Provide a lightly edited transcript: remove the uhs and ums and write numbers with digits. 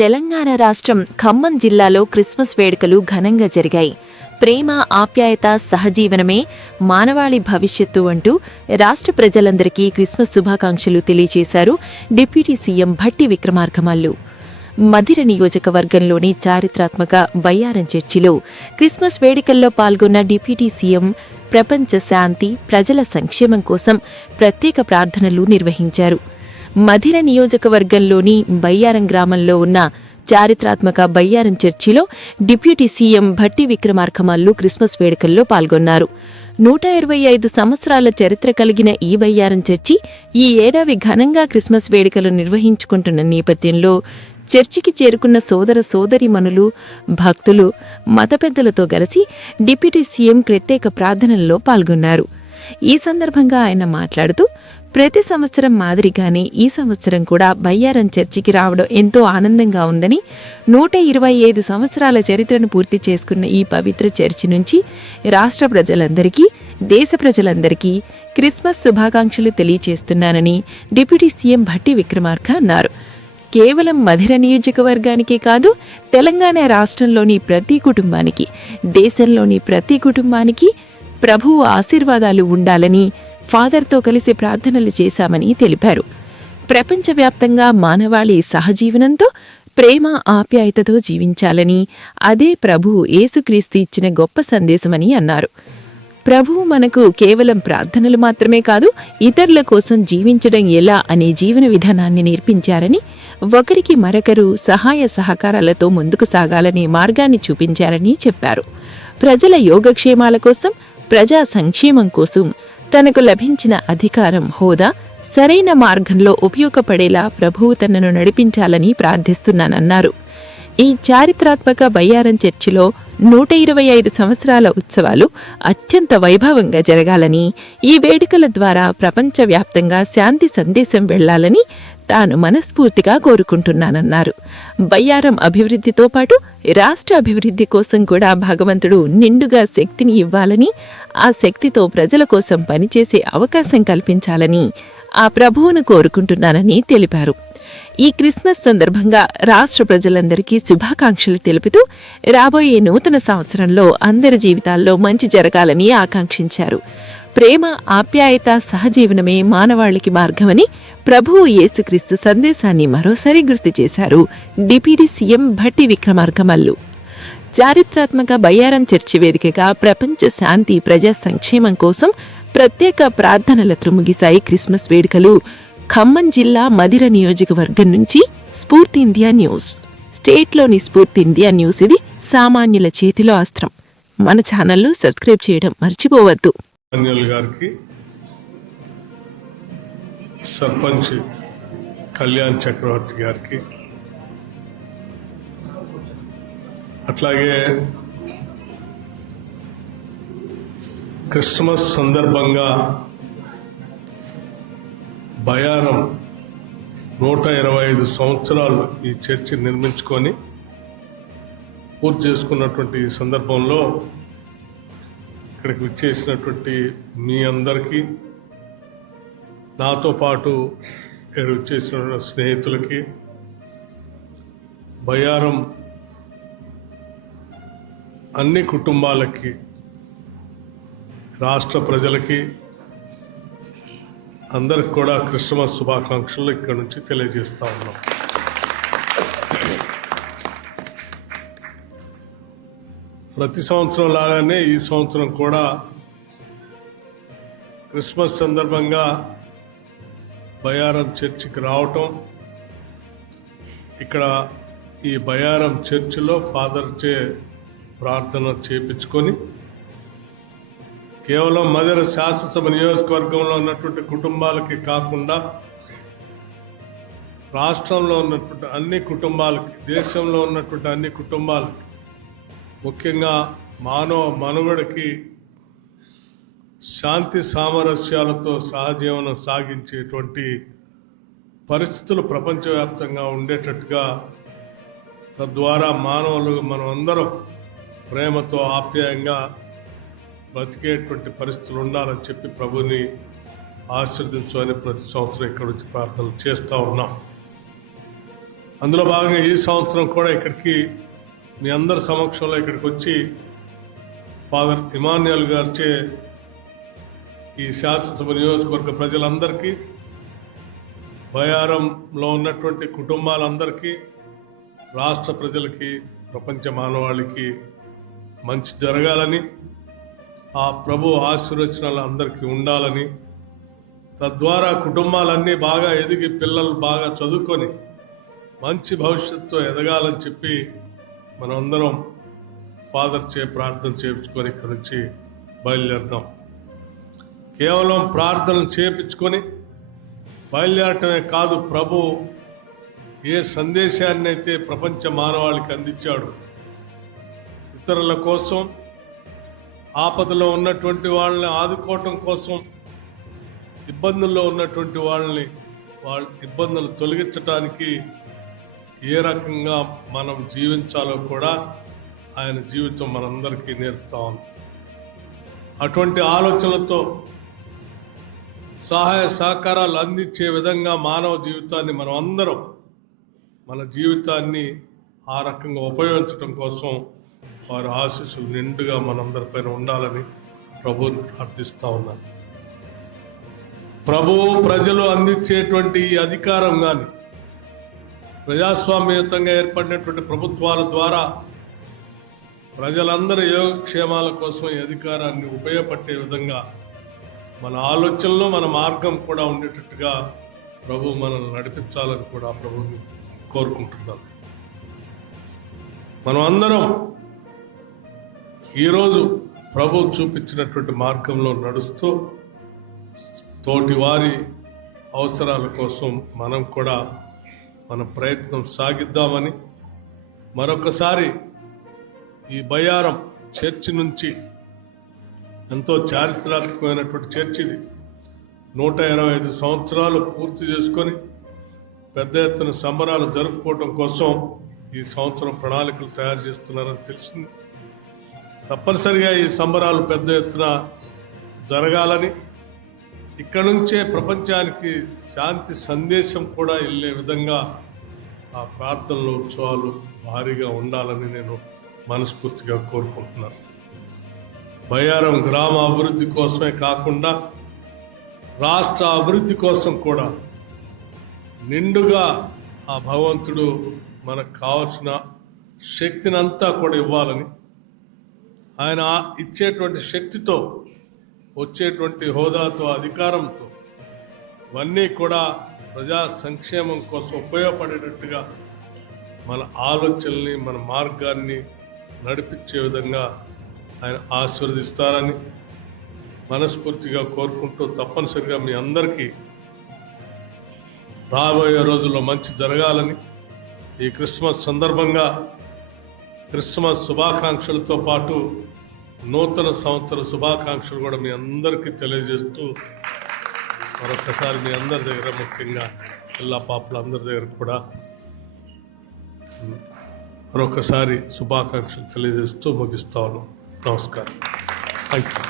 తెలంగాణ రాష్ట్రం ఖమ్మం జిల్లాలో క్రిస్మస్ వేడుకలు ఘనంగా జరిగాయి. ప్రేమ, ఆప్యాయత, సహజీవనమే మానవాళి భవిష్యత్తు అంటూ రాష్ట్ర ప్రజలందరికీ క్రిస్మస్ శుభాకాంక్షలు తెలియజేశారు డిప్యూటీ సీఎం భట్టి విక్రమార్కమల్లు. మధిర నియోజకవర్గంలోని చారిత్రాత్మక బయ్యారం చర్చిలో క్రిస్మస్ వేడుకల్లో పాల్గొన్న డిప్యూటీ సీఎం ప్రపంచ శాంతి, ప్రజల సంక్షేమం కోసం ప్రత్యేక ప్రార్థనలు నిర్వహించారు. మధిర నియోజకవర్గంలోని బయ్యారం గ్రామంలో ఉన్న చారిత్రాత్మక బయ్యారం చర్చిలో డిప్యూటీ సీఎం భట్టి విక్రమార్కమల్లు క్రిస్మస్ వేడుకల్లో పాల్గొన్నారు. 125 సంవత్సరాల చరిత్ర కలిగిన ఈ బయ్యారం చర్చి ఈ ఏడాది ఘనంగా క్రిస్మస్ వేడుకలు నిర్వహించుకుంటున్న నేపథ్యంలో చర్చికి చేరుకున్న సోదర సోదరీమణులు, భక్తులు, మత పెద్దలతో కలిసి డిప్యూటీ సీఎం ప్రత్యేక ప్రార్థనల్లో పాల్గొన్నారు. ఈ సందర్భంగా ఆయన మాట్లాడుతూ, ప్రతి సంవత్సరం మాదిరిగానే ఈ సంవత్సరం కూడా బయ్యారం చర్చికి రావడం ఎంతో ఆనందంగా ఉందని, 125 సంవత్సరాల చరిత్రను పూర్తి చేసుకున్న ఈ పవిత్ర చర్చి నుంచి రాష్ట్ర ప్రజలందరికీ, దేశ ప్రజలందరికీ క్రిస్మస్ శుభాకాంక్షలు తెలియచేస్తున్నానని డిప్యూటీ సీఎం భట్టి విక్రమార్క అన్నారు. కేవలం మధిర నియోజకవర్గానికే కాదు, తెలంగాణ రాష్ట్రంలోని ప్రతి కుటుంబానికి, దేశంలోని ప్రతి కుటుంబానికి ప్రభువు ఆశీర్వాదాలు ఉండాలని ఫాదర్తో కలిసి ప్రార్థనలు చేశామని తెలిపారు. ప్రపంచవ్యాప్తంగా మానవాళి సహజీవనంతో, ప్రేమ, ఆప్యాయతతో జీవించాలని, అదే ప్రభువు యేసుక్రీస్తు ఇచ్చిన గొప్ప సందేశమని అన్నారు. ప్రభువు మనకు కేవలం ప్రార్థనలు మాత్రమే కాదు, ఇతరుల కోసం జీవించడం ఎలా అనే జీవన విధానాన్ని నేర్పించారని, ఒకరికి మరొకరు సహాయ సహకారాలతో ముందుకు సాగాలనే మార్గాన్ని చూపించారని చెప్పారు. ప్రజల యోగక్షేమాల కోసం, ప్రజా సంక్షేమం కోసం తనకు లభించిన అధికారం, హోదా సరైన మార్గంలో ఉపయోగపడేలా ప్రభువు తనను నడిపించాలని ప్రార్థిస్తున్నానన్నారు. ఈ చారిత్రాత్మక బయ్యారం చర్చిలో 125 సంవత్సరాల ఉత్సవాలు అత్యంత వైభవంగా జరగాలని, ఈ వేడుకల ద్వారా ప్రపంచవ్యాప్తంగా శాంతి సందేశం వెళ్లాలని తాను మనస్ఫూర్తిగా కోరుకుంటున్నానన్నారు. బయ్యారం అభివృద్ధితో పాటు రాష్ట్ర అభివృద్ధి కోసం కూడా భగవంతుడు నిండుగా శక్తిని ఇవ్వాలని, ఆ శక్తితో ప్రజల కోసం పనిచేసే అవకాశం కల్పించాలని ఆ ప్రభువును కోరుకుంటున్నానని తెలిపారు. ఈ క్రిస్మస్ సందర్భంగా రాష్ట్ర ప్రజలందరికీ శుభాకాంక్షలు తెలుపుతూ రాబోయే నూతన సంవత్సరంలో అందరి జీవితాల్లో మంచి జరగాలని ఆకాంక్షించారు. ప్రేమ, ఆప్యాయత, సహజీవనమే మానవాళికి మార్గమని ప్రభువు యేసుక్రీస్తు సందేశాన్ని మరోసారి గుర్తు చేశారు డిప్యూటీ సీఎం భట్టి విక్రమార్కమల్లు. చారిత్రాత్మక బయ్యారం చర్చి వేదికగా ప్రపంచ శాంతి, ప్రజా సంక్షేమం కోసం ప్రత్యేక ప్రార్థనలతో ముగిశాయి క్రిస్మస్ వేడుకలు. ఖమ్మం జిల్లా మధిర నియోజకవర్గం నుంచి స్ఫూర్తి ఇండియా న్యూస్. స్టేట్లోని స్ఫూర్తి ఇండియా న్యూస్ ఇది సామాన్యుల చేతిలో అస్త్రం. మన ఛానల్ను సబ్స్క్రైబ్ చేయడం మర్చిపోవద్దు. గారికి, సర్పంచ్ కళ్యాణ్ చక్రవర్తి గారికి, అట్లాగే క్రిస్మస్ సందర్భంగా బయారం 125 సంవత్సరాలు ఈ చర్చి నిర్మించుకొని పూర్తి చేసుకున్నటువంటి ఈ సందర్భంలో ఇక్కడికి విచ్చేసినటువంటి మీ అందరికీ, నాతో పాటు ఇక్కడ విచ్చేసిన స్నేహితులకి, బయ్యారం అన్ని కుటుంబాలకి, రాష్ట్ర ప్రజలకి అందరికి కూడా క్రిస్మస్ శుభాకాంక్షలు ఇక్కడ నుంచి తెలియజేస్తా ఉన్నాం. ప్రతి సంవత్సరం లాగానే ఈ సంవత్సరం కూడా క్రిస్మస్ సందర్భంగా బయ్యారం చర్చికి రావటం, ఇక్కడ ఈ బయ్యారం చర్చిలో ఫాదర్చే ప్రార్థన చేపించుకొని కేవలం మధిర శాసనసభ నియోజకవర్గంలో ఉన్నటువంటి కుటుంబాలకి కాకుండా రాష్ట్రంలో ఉన్నటువంటి అన్ని కుటుంబాలకి, దేశంలో ఉన్నటువంటి అన్ని కుటుంబాలకి, ముఖ్యంగా మానవ మనుగడకి శాంతి సామరస్యాలతో సహజీవనం సాగించేటువంటి పరిస్థితులు ప్రపంచవ్యాప్తంగా ఉండేటట్టుగా, తద్వారా మానవులు మనం అందరం ప్రేమతో, ఆప్యాయంగా బ్రతికేటువంటి పరిస్థితులు ఉండాలని చెప్పి ప్రభుని ఆశీర్వదించు అని ప్రతి సంవత్సరం ఇక్కడ వచ్చి ప్రార్థనలు చేస్తూ ఉన్నాం. అందులో భాగంగా ఈ సంవత్సరం కూడా ఇక్కడికి మీ అందరి సమక్షంలో ఇక్కడికి వచ్చి ఫాదర్ ఇమాన్యుయల్ గారిచే ఈ శాసనసభ నియోజకవర్గ ప్రజలందరికీ, బయారంలో ఉన్నటువంటి కుటుంబాలందరికీ, రాష్ట్ర ప్రజలకి, ప్రపంచ మానవాళికి మంచి జరగాలని, ఆ ప్రభు ఆశీర్వచనాలు అందరికీ ఉండాలని, తద్వారా కుటుంబాలన్నీ బాగా ఎదిగి పిల్లలు బాగా చదువుకొని మంచి భవిష్యత్తుతో ఎదగాలని చెప్పి మనమందరం ఫాదర్ చే ప్రార్థన చేయించుకొని ఇక్కడి నుంచి బయలుదేరుదాం. కేవలం ప్రార్థనలు చేయించుకొని బయలుదేరటమే కాదు, ప్రభు ఏ సందేశాన్ని అయితే ప్రపంచ మానవాళికి అందించాడు, ఇతరుల కోసం, ఆపదలో ఉన్నటువంటి వాళ్ళని ఆదుకోవటం కోసం, ఇబ్బందుల్లో ఉన్నటువంటి వాళ్ళ ఇబ్బందులు తొలగించడానికి ఏ రకంగా మనం జీవించాలో కూడా ఆయన జీవితం మనందరికీ నేర్పుతా ఉంది. అటువంటి ఆలోచనలతో సహాయ సహకారాలు అందించే విధంగా మానవ జీవితాన్ని మనం అందరం మన జీవితాన్ని ఆ రకంగా ఉపయోగించడం కోసం వారి ఆశీస్సులు నిండుగా మనందరిపైన ఉండాలని ప్రభువుని ప్రార్థిస్తూ ఉన్నాను. ప్రభువు ప్రజలు అందించేటువంటి ఈ అధికారం కానీ, ప్రజాస్వామ్యయుతంగా ఏర్పడినటువంటి ప్రభుత్వాల ద్వారా ప్రజలందరి యోగక్షేమాల కోసం ఈ అధికారాన్ని ఉపయోగపడే విధంగా మన ఆలోచనలో మన మార్గం కూడా ఉండేటట్టుగా ప్రభు మనల్ని నడిపించాలని కూడా ప్రభువుని కోరుకుంటున్నాను. మనం అందరం ఈరోజు ప్రభు చూపించినటువంటి మార్గంలో నడుస్తూ తోటి వారి అవసరాల కోసం మనం కూడా మన ప్రయత్నం సాగిద్దామని, మరొకసారి ఈ బయారం చర్చి నుంచి, ఎంతో చారిత్రాత్మకమైనటువంటి చర్చి ఇది, 125 సంవత్సరాలు పూర్తి చేసుకొని పెద్ద ఎత్తున సంబరాలు జరుపుకోవడం కోసం ఈ సంవత్సరం ప్రణాళికలు తయారు చేస్తున్నారని తెలిసింది. తప్పనిసరిగా ఈ సంబరాలు పెద్ద ఎత్తున జరగాలని, ఇక్కడ నుంచే ప్రపంచానికి శాంతి సందేశం కూడా వెళ్ళే విధంగా ఆ ప్రార్థనలు, ఉత్సవాలు భారీగా ఉండాలని నేను మనస్ఫూర్తిగా కోరుకుంటున్నాను. బయారం గ్రామ అభివృద్ధి కోసమే కాకుండా రాష్ట్ర అభివృద్ధి కోసం కూడా నిండుగా ఆ భగవంతుడు మనకు కావలసిన శక్తినంతా కూడా ఇవ్వాలని, ఆయన ఇచ్చేటువంటి శక్తితో, వచ్చేటువంటి హోదాతో, అధికారంతో ఇవన్నీ కూడా ప్రజా సంక్షేమం కోసం ఉపయోగపడేటట్టుగా మన ఆలోచనల్ని, మన మార్గాన్ని నడిపించే విధంగా ఆయన ఆశీర్వదిస్తారని మనస్ఫూర్తిగా కోరుకుంటూ, తప్పనిసరిగా మీ అందరికీ రాబోయే రోజుల్లో మంచి జరగాలని, ఈ క్రిస్మస్ సందర్భంగా క్రిస్మస్ శుభాకాంక్షలతో పాటు నూతన సంవత్సర శుభాకాంక్షలు కూడా మీ అందరికీ తెలియజేస్తూ, మరొకసారి మీ అందరి దగ్గర, ముఖ్యంగా పిల్ల పాపలందరి దగ్గర కూడా మరొకసారి శుభాకాంక్షలు తెలియజేస్తూ ముగిస్తా ఉన్నాం. నమస్కారం. Thank you.